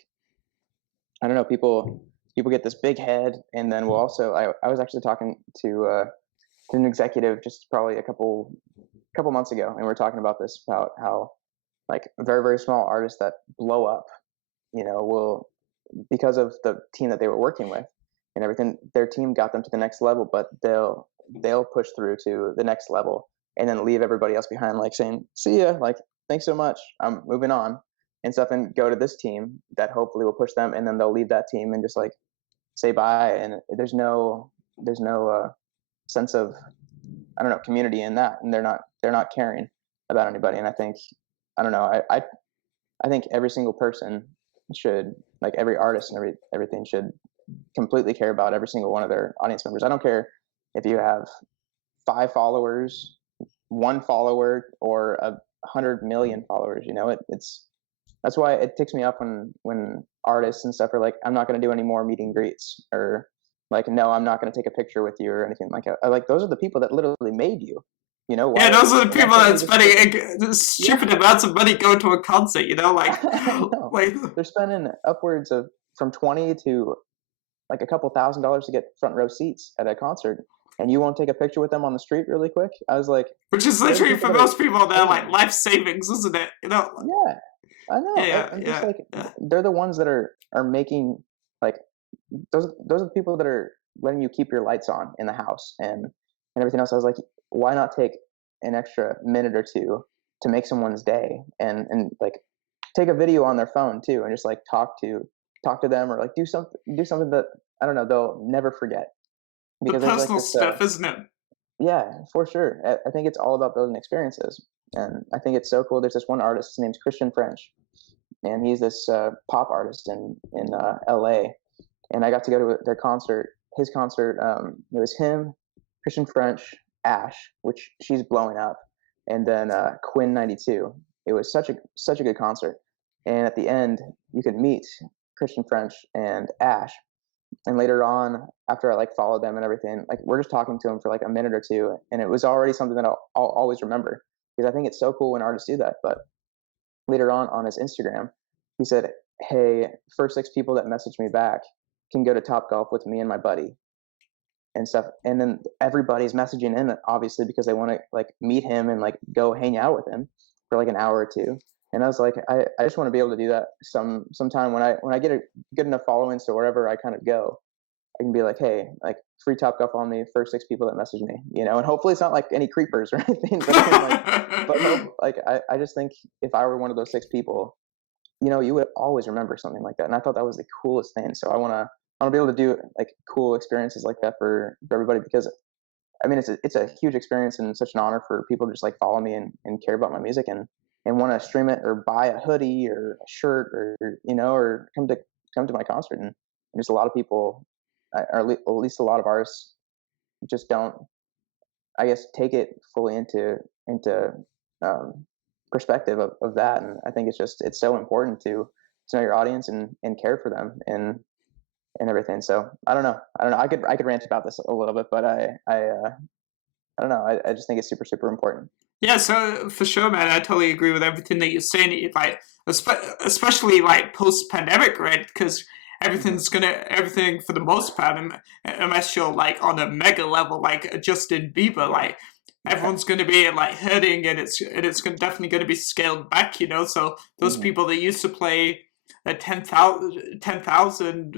I don't know, people get this big head, and then we'll also. I was actually talking to an executive just probably a couple months ago, and we are talking about this, about how like very, very small artists that blow up, will, because of the team that they were working with and everything, their team got them to the next level, but they'll push through to the next level and then leave everybody else behind, like saying, "See ya, like thanks so much, I'm moving on," and stuff, and go to this team that hopefully will push them, and then they'll leave that team and just like say bye, and there's no sense of, I don't know, community in that, and they're not caring about anybody. And I think, I don't know, I think every single person should, like every artist and everything should completely care about every single one of their audience members. I don't care if you have 5 followers, 1 follower, or 100 million followers. It's that's why it ticks me up when artists and stuff are like, "I'm not going to do any more meet and greets," or like, "No, I'm not going to take a picture with you," or anything like that. Like, those are the people that literally made you. Yeah, Why those are the why people can't that they just spending yeah. stupid amounts of money going to a concert. You know, like I know. like They're spending upwards of from 20 to like a couple $1,000s to get front row seats at a concert, and you won't take a picture with them on the street really quick. I was like, which is they're the literally people for that are most people they're like paying. life savings, isn't it? You know? Yeah, I know. Yeah, I'm just yeah, like, yeah. they're the ones that are making, like, those are the people that are letting you keep your lights on in the house and everything else. I was like, why not take an extra minute or two to make someone's day, and like take a video on their phone too, and just like talk to them, or like do something that, I don't know, they'll never forget, The because there's like personal this stuff, isn't it? yeah, for sure. I think it's all about building experiences, and I think it's so cool. There's this one artist, his name's Christian French, and he's this pop artist in LA, and I got to go to their concert. His concert, it was him, Christian French, Ash, which she's blowing up, and then Quinn 92. It was such a good concert, and at the end, you could meet Christian French and Ash, and later on, after I like followed them and everything, like we're just talking to him for like a minute or two, and it was already something that I'll always remember, because I think it's so cool when artists do that. But later on his Instagram, he said, "Hey, first 6 people that message me back can go to Top Golf with me and my buddy," and stuff. And then everybody's messaging in, obviously, because they want to like meet him and like go hang out with him for like an hour or two. And I was like, I just want to be able to do that sometime when I get a good enough following, so wherever I kind of go, I can be like, "Hey, like free Top Golf on me, first 6 people that message me," and hopefully it's not like any creepers or anything, but I mean, like, but hope, like, I just think if I were one of those 6 people, you would always remember something like that, and I thought that was the coolest thing. So I wanna be able to do like cool experiences like that for everybody, because I mean, it's a huge experience and such an honor for people to just like follow me and care about my music, and want to stream it or buy a hoodie or a shirt, or come to my concert. And just a lot of people, or at least a lot of artists, just don't, I guess, take it fully into um, perspective of that. And I think it's so important to know your audience and care for them and everything. So I don't know. I could rant about this a little bit, but I don't know. I just think it's super, super important. Yeah, so for sure, man, I totally agree with everything that you're saying. Like, especially like post-pandemic, right? Because Hmm. everything for the most part, unless you're like on a mega level, like a Justin Bieber, like Yeah. everyone's going to be like hurting, and definitely going to be scaled back. You know, so those Hmm. people that used to play at 10,000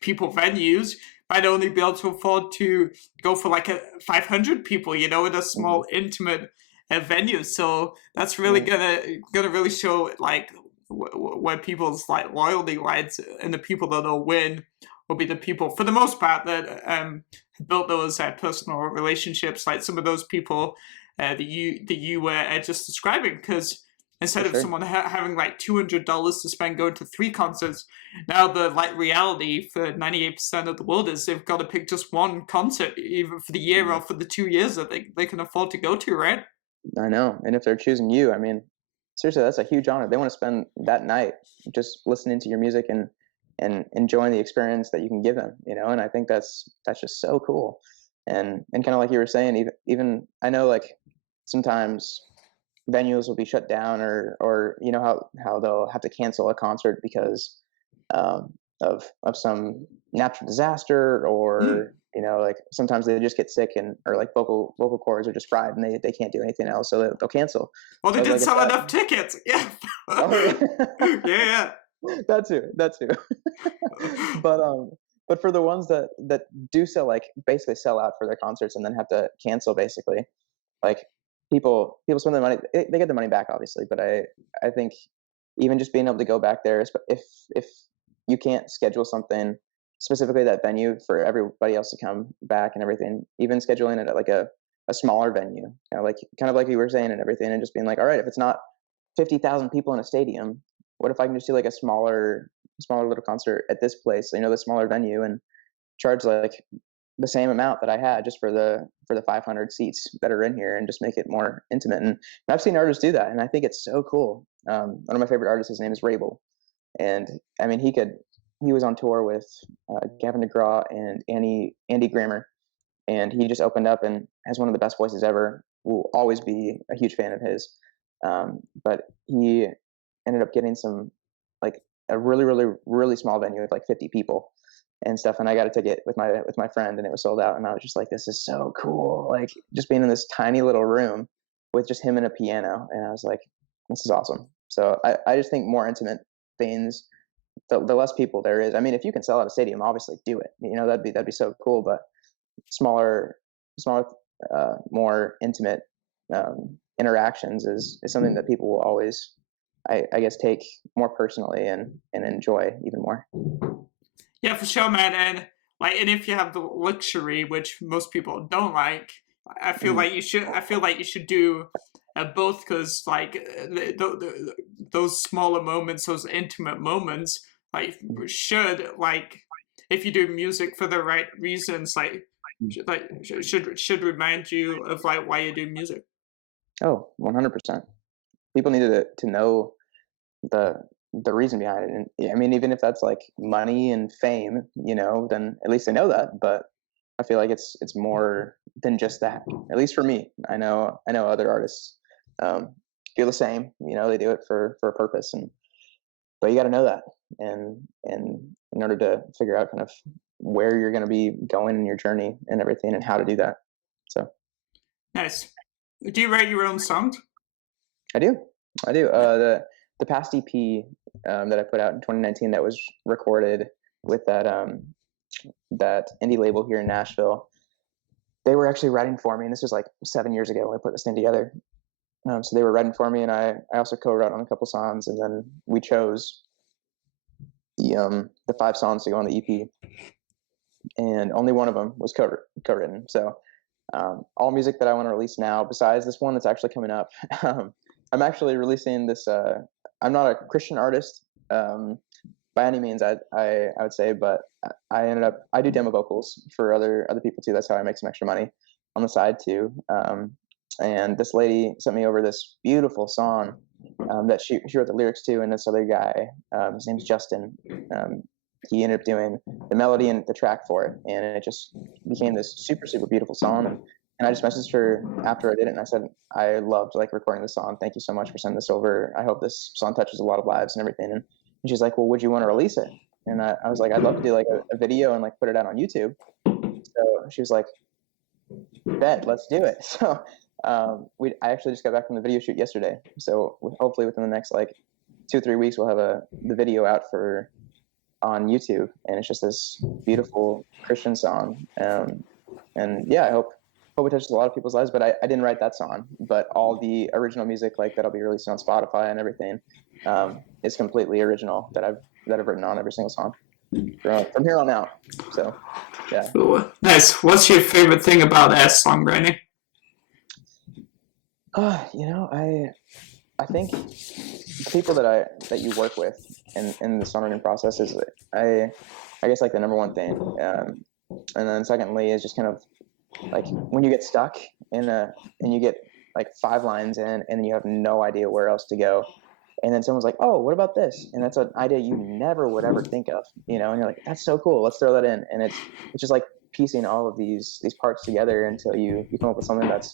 people venues might only be able to afford to go for like a 500 people, in a Hmm. small intimate venue. So that's really Yeah. gonna really show like where people's like loyalty lies, and the people that'll win will be the people for the most part that built those personal relationships. Like some of those people that you were just describing, because instead For of sure. someone having like $200 to spend going to 3 concerts, now the like reality for 98% of the world is they've got to pick just one concert, either for the year or for the 2 years that they can afford to go to, right? I know. And if they're choosing you, I mean, seriously, that's a huge honor. They want to spend that night just listening to your music and enjoying the experience that you can give them, you know. And I think that's just so cool. And kind of like you were saying, even I know like sometimes venues will be shut down, or you know how they'll have to cancel a concert because of some natural disaster, or you know, like sometimes they just get sick, and or like vocal cords are just fried and they can't do anything else, so they'll cancel. Well, they I was didn't like, if sell that, enough tickets. Yeah. oh yeah, Yeah. that too. but but for the ones that do sell, like basically sell out for their concerts and then have to cancel, basically, like people spend their money, they get the money back obviously, but I think even just being able to go back there, if you can't schedule something specifically that venue for everybody else to come back and everything, even scheduling it at like a smaller venue, kind of like you were saying and everything, and just being like, all right, if it's not 50,000 people in a stadium, what if I can just do like a smaller little concert at this place, you know, the smaller venue, and charge like the same amount that I had just for the 500 seats that are in here, and just make it more intimate. And I've seen artists do that, and I think it's so cool. One of my favorite artists, his name is Rabel, and I mean he was on tour with Gavin DeGraw and Andy Grammer, and he just opened up and has one of the best voices ever. Will always be a huge fan of his. But he ended up getting some like a really small venue with like 50 people and stuff, and I got a ticket with my friend, and it was sold out, and I was just like, this is so cool, like just being in this tiny little room with just him and a piano, and I was like, this is awesome. So I just think more intimate things, the less people there is. I mean, if you can sell out a stadium, obviously do it, you know, that'd be so cool. But smaller more intimate interactions is something that people will always, I guess, take more personally and enjoy even more. Yeah, for sure, man. And if you have the luxury, which most people don't like, I feel like you should. I feel like you should do both, because like those smaller moments, those intimate moments, like should, like, if you do music for the right reasons, like should remind you of like why you do music. Oh, 100%. People needed to know the reason behind it. And yeah, I mean, even if that's like money and fame, you know, then at least they know that. But I feel like it's more than just that. At least for me, I know other artists feel the same. You know, they do it for a purpose, and but you got to know that, and in order to figure out kind of where you're going to be going in your journey and everything, and how to do that. So Nice. Do you write your own songs? I do. The past EP that I put out in 2019 that was recorded with that indie label here in Nashville, they were actually writing for me, and this was like 7 years ago when I put this thing together. So they were writing for me, and I also co-wrote on a couple songs, and then we chose the 5 songs to go on the EP, and only one of them was co-written. So all music that I want to release now, besides this one that's actually coming up, I'm actually releasing this. I'm not a Christian artist by any means, I would say, but I do demo vocals for other people too. That's how I make some extra money on the side too. And this lady sent me over this beautiful song that she wrote the lyrics to, and this other guy, his name's Justin. He ended up doing the melody and the track for it, and it just became this super beautiful song. And I just messaged her after I did it, and I said, I loved like recording the song. Thank you so much for sending this over. I hope this song touches a lot of lives and everything. And she's like, well, would you want to release it? And I was like, I'd love to do like a video and like put it out on YouTube. So she was like, bet, let's do it. So I actually just got back from the video shoot yesterday. So hopefully within the next like 2 or 3 weeks, we'll have the video out on YouTube, and it's just this beautiful Christian song. And yeah, I hope it touches a lot of people's lives. But I didn't write that song, but all the original music like that'll be released on Spotify and everything is completely original that I've written on every single song from here on out. So yeah. Ooh, nice. What's your favorite thing about songwriting? I think the people that you work with in the songwriting process is I guess like the number one thing. And then secondly is just kind of like when you get stuck and you get like 5 lines in and you have no idea where else to go, and then someone's like, oh, what about this? And that's an idea you never would ever think of, and you're like, that's so cool, let's throw that in. And it's just like piecing all of these parts together until you come up with something that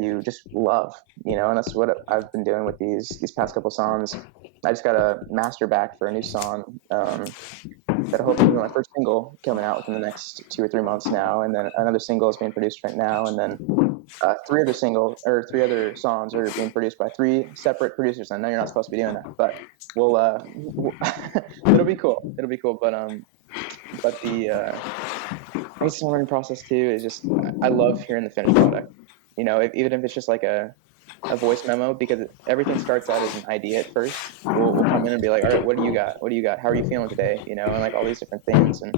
you just love, and that's what I've been doing with these past couple songs. I just got a master back for a new song, that hopefully will be my first single coming out within the next 2 or 3 months now, and then another single is being produced right now, and then three other songs are being produced by 3 separate producers. I know you're not supposed to be doing that, but we'll it'll be cool. It'll be cool. But the I guess the songwriting process too is just, I love hearing the finished product. Even if it's just like a voice memo, because everything starts out as an idea at first. We'll come in and be like, all right, what do you got? What do you got? How are you feeling today? And like all these different things, and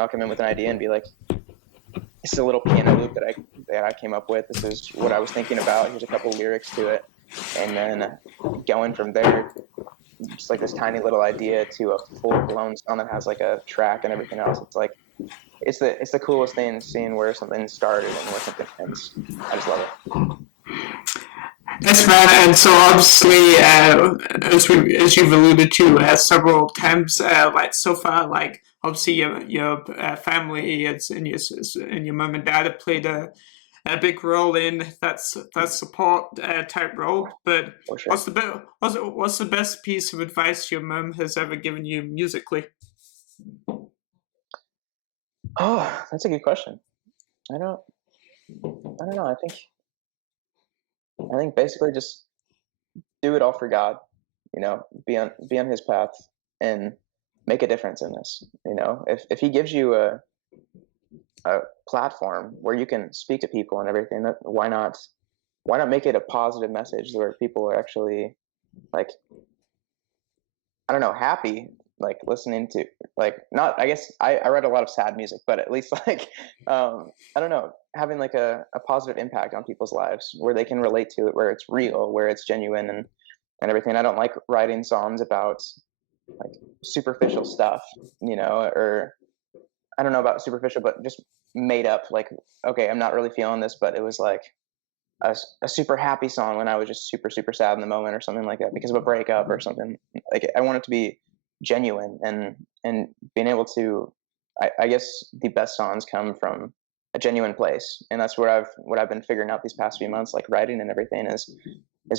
I'll come in with an idea and be like, this is a little piano loop that I came up with. This is what I was thinking about. Here's a couple lyrics to it, and then going from there, just like this tiny little idea to a full blown song that has like a track and everything else. It's like it's the coolest thing, seeing where something started and where something ends. I just love it. Yes, man. And so obviously, as you've alluded to several times, like so far, like obviously your family and your mom and dad have played a big role in that support type role. But For sure. what's the best piece of advice your mom has ever given you musically? Oh, that's a good question. I don't know. I think basically just do it all for God. Be on His path and make a difference in this. If He gives you a platform where you can speak to people and everything, why not make it a positive message where people are actually, like, I don't know, happy, like listening to, like, not, I guess I read a lot of sad music, but at least like, I don't know, having like a positive impact on people's lives where they can relate to it, where it's real, where it's genuine, and everything. I don't like writing songs about like superficial stuff, or I don't know about superficial, but just made up, like, okay, I'm not really feeling this, but it was like a super happy song when I was just super, super sad in the moment or something like that because of a breakup or something. Like, I want it to be genuine, and being able to, I guess the best songs come from a genuine place. And that's what I've been figuring out these past few months, like writing and everything, is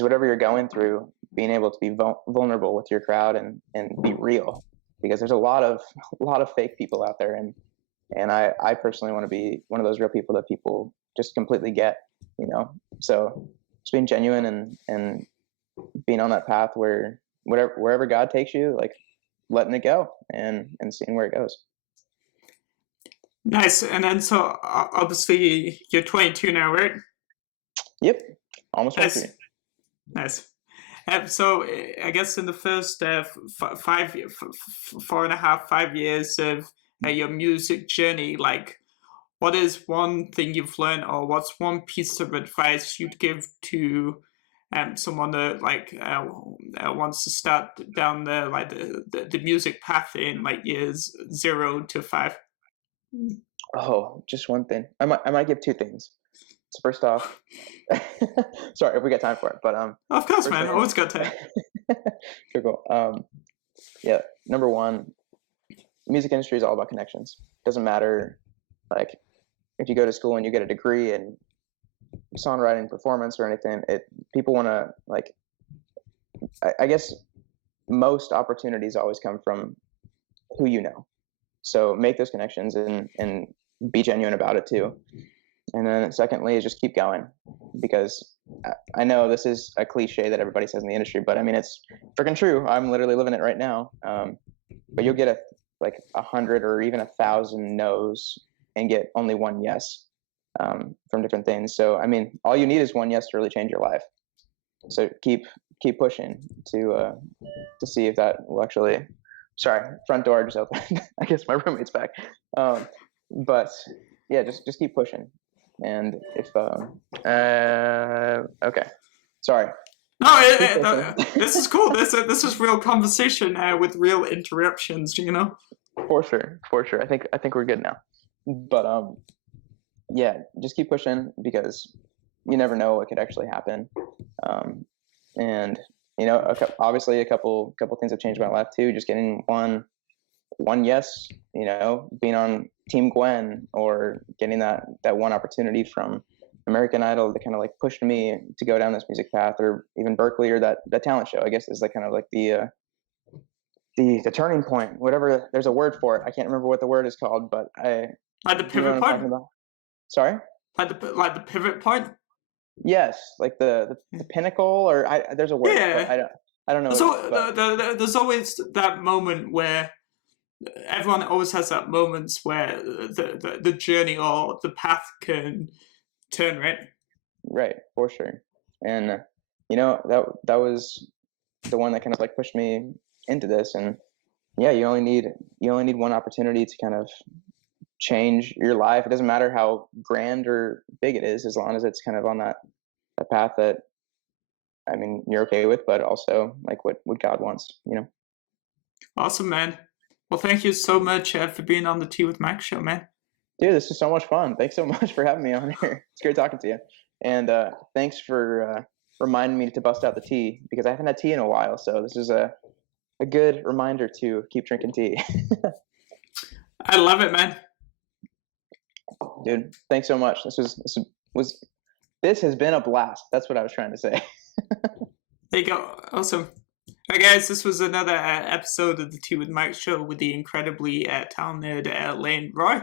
whatever you're going through, being able to be vulnerable with your crowd and be real, because there's a lot of fake people out there, and I personally want to be one of those real people that people just completely get, so just being genuine and being on that path where wherever God takes you, like letting it go and seeing where it goes. Nice. And then so obviously you're 22 now, right? Yep, almost 23. Nice. So I guess in the first 4.5, 5 years of your music journey, like, what is one thing you've learned, or what's one piece of advice you'd give to someone that wants to start down the music path in like years 0 to 5? Oh, just one thing. I might give 2 things. So first off, sorry if we got time for it, but of course, man, always got time. Cool. Yeah, number one, music industry is all about connections. Doesn't matter, like, if you go to school and you get a degree in songwriting, performance, or anything. People want to, like, I guess most opportunities always come from who you know. So make those connections and be genuine about it too. And then secondly is just keep going, because I know this is a cliche that everybody says in the industry, but I mean, it's freaking true. I'm literally living it right now. But you'll get 100 or even 1,000 no's and get only one yes, from different things. So, I mean, all you need is one yes to really change your life. So keep pushing to see if that will actually. Sorry, front door just opened. I guess my roommate's back. But yeah, just keep pushing. And if okay, sorry. No, Keep pushing. this is cool. This is real conversation with real interruptions. For sure. I think we're good now. But yeah, just keep pushing because you never know what could actually happen. And obviously a couple things have changed my life too. Just getting one yes, being on Team Gwen, or getting that one opportunity from American Idol that kind of like pushed me to go down this music path, or even Berkeley, or that talent show, I guess, is like kind of like the turning point. Whatever, there's a word for it. I can't remember what the word is called, but Like the you know pivot what I'm point. talking about. Sorry. Like the pivot point. Yes, like the pinnacle, or there's a word, Yeah. but I don't know. So there's always that moment where everyone always has that moments where the journey or the path can turn right. Right, for sure. And that was the one that kind of like pushed me into this. And yeah, you only need one opportunity to kind of change your life. It doesn't matter how grand or big it is, as long as it's kind of on that path that, I mean, you're okay with, but also like what God wants. Awesome, man. Well, thank you so much for being on the Tea with Mike show, man. Dude, this is so much fun. Thanks so much for having me on here. It's great talking to you. And thanks for reminding me to bust out the tea, because I haven't had tea in a while. So this is a good reminder to keep drinking tea. I love it, man. Dude, thanks so much. This has been a blast. That's what I was trying to say. There you go. Awesome. All right, guys, this was another episode of the Tea with Mike show with the incredibly talented Lain Roy.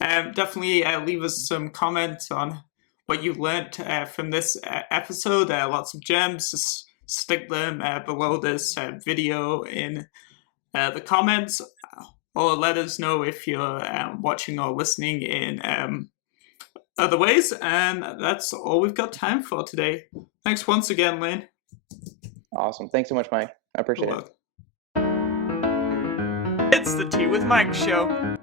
Definitely leave us some comments on what you learned from this episode. Lots of gems. Just stick them below this video in the comments, or let us know if you're watching or listening in other ways. And that's all we've got time for today. Thanks once again, Lain. Awesome. Thanks so much, Mike. I appreciate it. It's the Tea with Mike show.